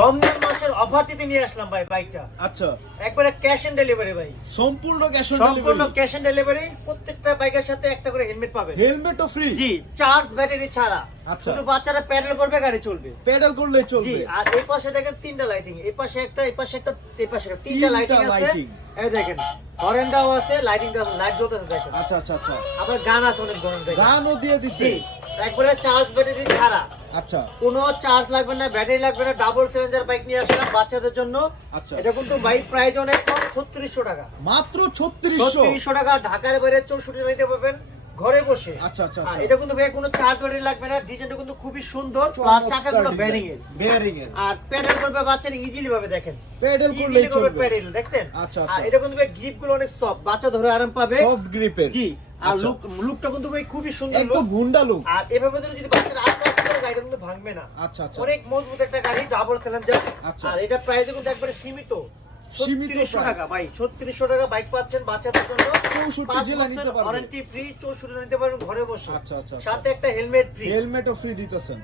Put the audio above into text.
রমজান মাসের অফার দিতে নিয়ে আসলাম ভাই বাইকটা। আচ্ছা, একবারে ক্যাশ অন ডেলিভারি ভাই, সম্পূর্ণ ক্যাশ অন সম্পূর্ণ ডেলিভারি, ক্যাশ অন ডেলিভারি। প্রত্যেকটা বাইকের সাথে একটা করে হেলমেট পাবে, হেলমেটও ফ্রি। জি, চার্জ ব্যাটারি ছাড়া। আচ্ছা। শুধু বাচ্চারা প্যাডেল করবে, গাড়ি চলবে, প্যাডেল করলেই জি। চলবে। আর এই পাশে দেখেন তিনটা লাইটিং, এই পাশে একটা, এই পাশে একটা, এই পাশে একটা, তিনটা তিনটা লাইটিং আছে। lighting। এই দেখেন হরেন দেওয়া আছে, লাইটিং দেওয়া আছে, লাইট জ্বলতেছে দেখেন। আচ্ছা আচ্ছা আচ্ছা, আবার গান আছে অনেক ধরনের দেখেন। গানও দিয়ে দিছে। জি, একবারে চার্জ ব্যাটারি ছাড়া, আচ্ছা কোনো চার্জ লাগবে না, ব্যাটারি লাগবে না। ডাবল সিলিন্ডার বাইক নিয়ে আসলাম বাচ্চাদের জন্য। আচ্ছা, এটা কিন্তু বাইক প্রাইস অনেক কম, 3600 টাকা। মাত্র 3600। 3600 টাকা, ঢাকার বাইরে 64 নিতে পারবেন ঘরে বসে। আচ্ছা আচ্ছা আর আচ্ছা, এটা কিন্তু ভাই কোনো চার্জ ব্যাটারি লাগবে না। ডিজাইনটা কিন্তু খুবই সুন্দর, আর চাকাগুলো বেয়ারিং এর, বেয়ারিং এর। আর প্যাডেল করবে বাচ্চারা ইজিলি ভাবে দেখেন, প্যাডেল করলেই ইজিলি করবে চলবে। প্যাডেল, দেখছেন? আচ্ছা আর আচ্ছা, এটা কিন্তু ভাই গ্রিপ গুলো অনেক সফট, বাচ্চা ধরে আরাম পাবে, সফট গ্রিপের। জি। আর আচ্ছা। লুকটা কিন্তু ভাই খুবই সুন্দর একদম look। গুন্ডা লুক। আর এভাবে যদি বাচ্চারা আস্তে আস্তে করে গাড়িটা কিন্তু ভাঙবে না। আচ্ছা আচ্ছা, অনেক মজবুত একটা গাড়ি, ডাবল সিলিন্ডার। আচ্ছা। আর এটা প্রাইস কিন্তু একবারে সীমিত, সীমিত 3600 টাকা price। ভাই। 3600 টাকা বাইক পাচ্ছেন বাচ্চাদের জন্য, 64 জেলা নিতে পারবে। ওয়ারেন্টি ফ্রি, 64 নিতে পারবেন ঘরে বসে। আচ্ছা আচ্ছা, সাথে একটা হেলমেট ফ্রি। হেলমেটও ফ্রি দিতেছেন।